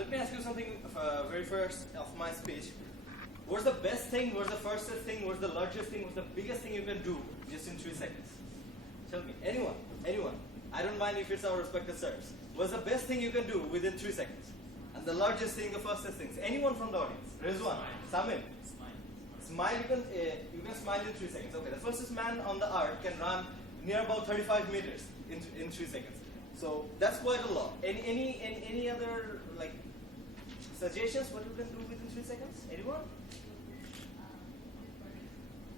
Let me ask you something very first of my speech. What's the best thing, what's the fastest thing, what's the largest thing, what's the biggest thing you can do just in 3 seconds? Tell me. Anyone. I don't mind if it's our respected sirs. What's the best thing you can do within 3 seconds? And the largest thing, the fastest things. Anyone from the audience? Rizwan, Samir. Smile, you can smile in 3 seconds. Okay, the fastest man on the earth can run near about 35 meters in 3 seconds. So that's quite a lot. Any other like suggestions what you can do within 3 seconds? Anyone?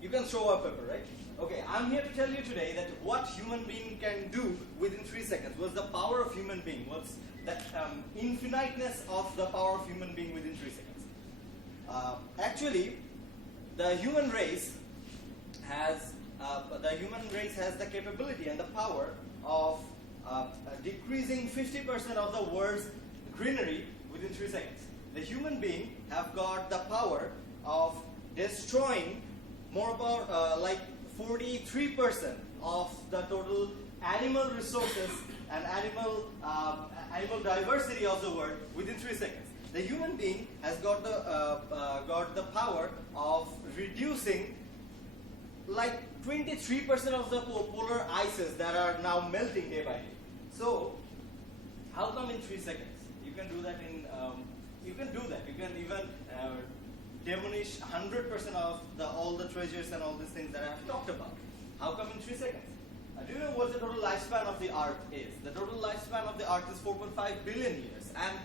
You can throw a paper, right? Okay, I'm here to tell you today that what human being can do within 3 seconds. What's the power of human being? What's that infiniteness of the power of human being within 3 seconds? Actually, the human race has the capability and the power of decreasing 50% of the world's greenery within 3 seconds. The human being have got the power of destroying more about like 43% of the total animal resources and animal diversity of the world within 3 seconds. The human being has got the power of reducing like 23% of the polar ices that are now melting day by day. So, how come in 3 seconds? You can do that in. You can do that. You can even demolish 100% of all the treasures and all these things that I have talked about. How come in 3 seconds? Do you know what the total lifespan of the Earth is? The total lifespan of the Earth is 4.5 billion years, and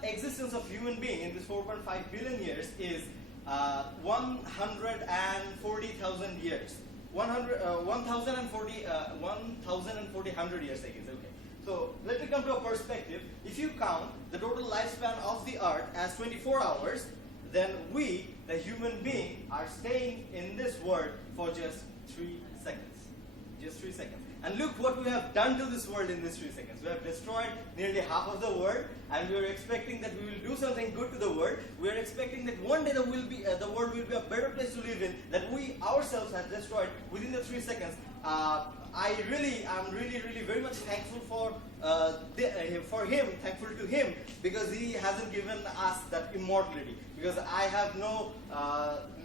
the existence of human being in this 4.5 billion years is 140,000 years. 1,040 years, I guess. Okay. So let me come to a perspective. If you count the total lifespan of the Earth as 24 hours, then we, the human being, are staying in this world for just 3 seconds. Just 3 seconds. And look what we have done to this world in these 3 seconds. We have destroyed nearly half of the world, and we are expecting that we will do something good to the world. We are expecting that one day the world will be a better place to live in, that we ourselves have destroyed within the 3 seconds. I'm really very much thankful for him, thankful to him, because he hasn't given us that immortality. Because I have no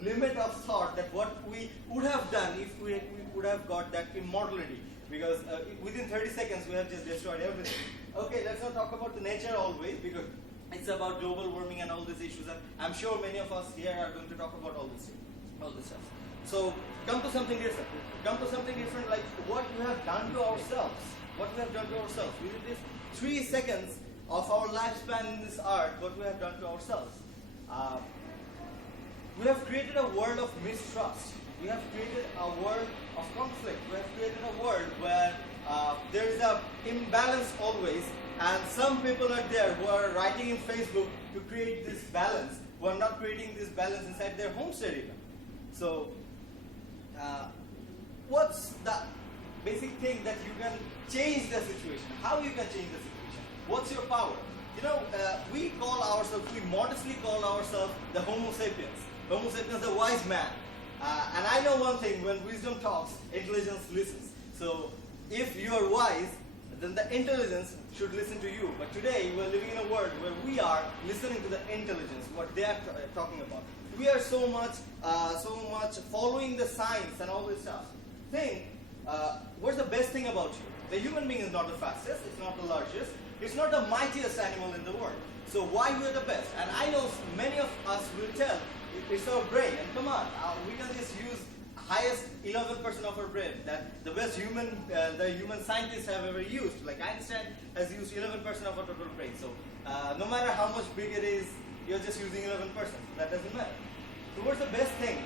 limit of thought that what we would have done if we would have got that immortality. Because within 30 seconds we have just destroyed everything. Okay, let's not talk about the nature always, because it's about global warming and all these issues, and I'm sure many of us here are going to talk about all this stuff. So come to something different. Come to something different, like what we have done to ourselves. What we have done to ourselves. Within this 3 seconds of our lifespan in this earth, what we have done to ourselves. We have created a world of mistrust. We have created a world of conflict. We have created a world where there is an imbalance always, and some people are there who are writing in Facebook to create this balance, who are not creating this balance inside their homestead even. So, what's the basic thing that you can change the situation? How you can change the situation? What's your power? You know, we modestly call ourselves the Homo sapiens. Homo sapiens, the wise man. And I know one thing, when wisdom talks, intelligence listens. So if you are wise, then the intelligence should listen to you. But today, we are living in a world where we are listening to the intelligence, what they are talking about. We are so much following the science and all this stuff. What's the best thing about you? The human being is not the fastest, it's not the largest, it's not the mightiest animal in the world. So why we are the best? And I know many of us will tell, it's our brain, and come on, we can just use highest 11% of our brain that the best human scientists have ever used. Like Einstein has used 11% of our total brain. So no matter how much big it is, you're just using 11%. That doesn't matter. So what's the best thing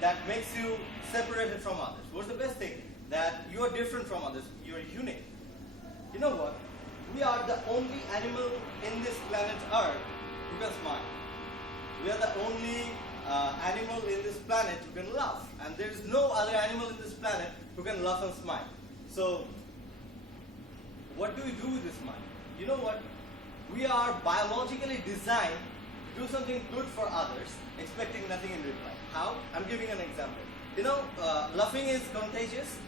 that makes you separated from others? What's the best thing that you are different from others? You're unique. You know what? We are the only animal in this planet Earth who can smile. We are the only animal in this planet who can laugh, and there is no other animal in this planet who can laugh and smile. So, what do we do with this smile? You know what? We are biologically designed to do something good for others, expecting nothing in reply. How? I'm giving an example. You know, laughing is contagious.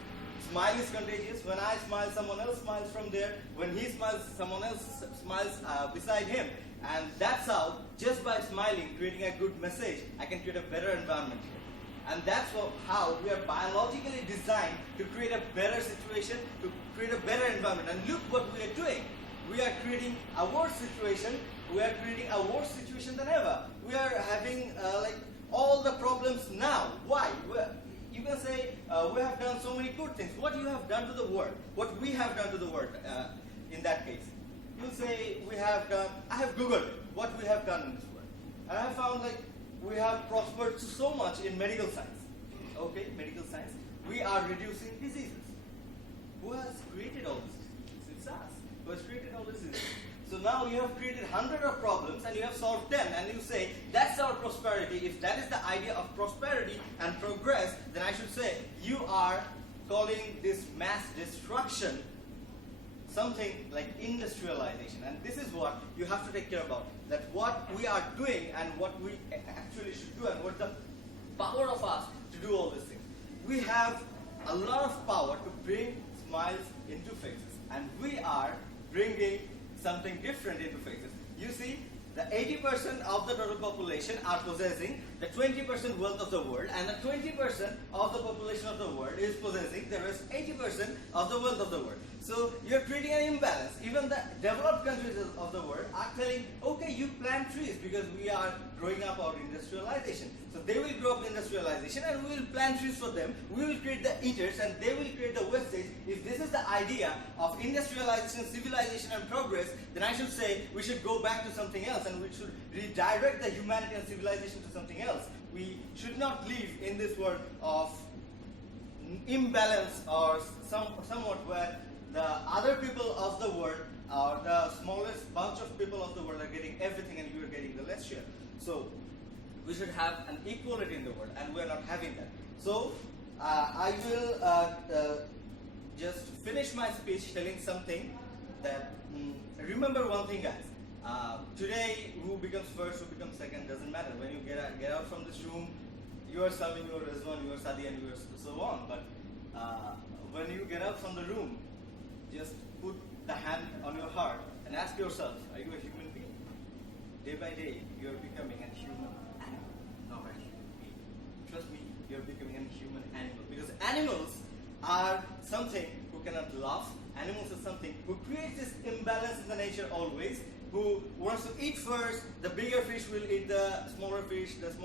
Smile is contagious. When I smile, someone else smiles from there. When he smiles, someone else smiles beside him. And that's how, just by smiling, creating a good message, I can create a better environment here. And that's how we are biologically designed to create a better situation, to create a better environment. And look what we are doing. We are creating a worse situation. We are creating a worse situation than ever. We are having like all the problems now. Why? You can say we have done so many good things. What you have done to the world? What we have done to the world in that case? You'll say we have done. I have Googled it, what we have done in this world, and I have found like we have prospered so much in medical science. Okay, medical science. We are reducing diseases. Who has created all this? It's us. Who has created all this disease? So now you have created hundreds of problems and you have solved them, and you say that's our prosperity. If that is the idea of prosperity and progress, then I should say you are calling this mass destruction something like industrialization. And this is what you have to take care about. That what we are doing and what we actually should do and what the power of us to do all these things. We have a lot of power to bring smiles into faces, and we are bringing something different into faces. You see, the 80% of the total population are possessing the 20% wealth of the world, and the 20% of the population of the world is possessing the rest 80% of the wealth of the world. So you're creating an imbalance. Even the developed countries of the world are telling, okay, you plant trees because we are growing up our industrialization. So they will grow up industrialization and we will plant trees for them. We will create the eaters and they will create the wastage. If this is the idea of industrialization, civilization and progress, then I should say we should go back to something else and we should redirect the humanity and civilization to something else. We should not live in this world of imbalance or somewhat where the other people of the world or the smallest bunch of people of the world are getting everything and you are getting the less share. So we should have an equality in the world, and we are not having that. So I will just finish my speech telling something that remember one thing, guys. Today, who becomes first, who becomes second, doesn't matter. When you get out from this room, you are Samin, you are Rizwan, you are Sadi, and you are so on. But when you get out from the room, just put the hand on your heart and ask yourself, are you a human being? Day by day, you are becoming a human animal, not a human being. Trust me, you are becoming a human animal. Because animals are something who cannot laugh. Animals are something who creates this imbalance in the nature always, who wants to eat first. The bigger fish will eat the smaller fish will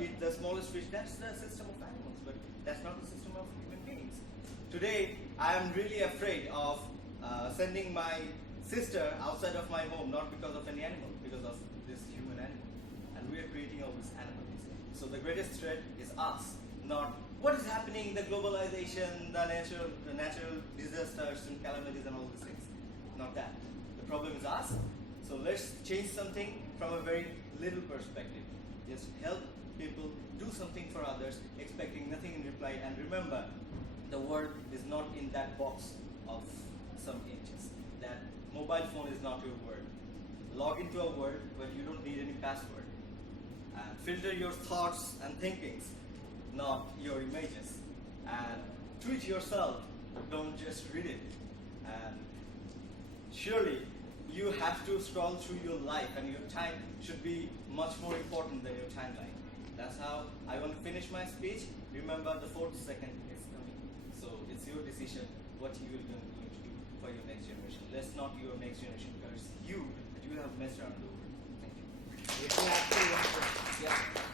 eat the smallest fish. That's the system of animals, but that's not the system of human beings. Today, I am really afraid of sending my sister outside of my home, not because of any animal, because of this human animal. And we are creating all these animals. So the greatest threat is us, not what is happening, the globalization, the natural disasters and calamities and all these things. Not that. The problem is us. So let's change something from a very little perspective. Just help people, do something for others, expecting nothing in reply. And remember, the world is not in that box of some inches. That mobile phone is not your world. Log into a world where you don't need any password. And filter your thoughts and thinkings, not your images. And tweet yourself, don't just read it. And surely you have to scroll through your life, and your time should be much more important than your timeline. That's how I want to finish my speech. Remember, the 4th second is coming. So it's your decision what you are going to do for your next generation. Let's not your next generation curse you that you have messed around the world. Thank you. Yeah.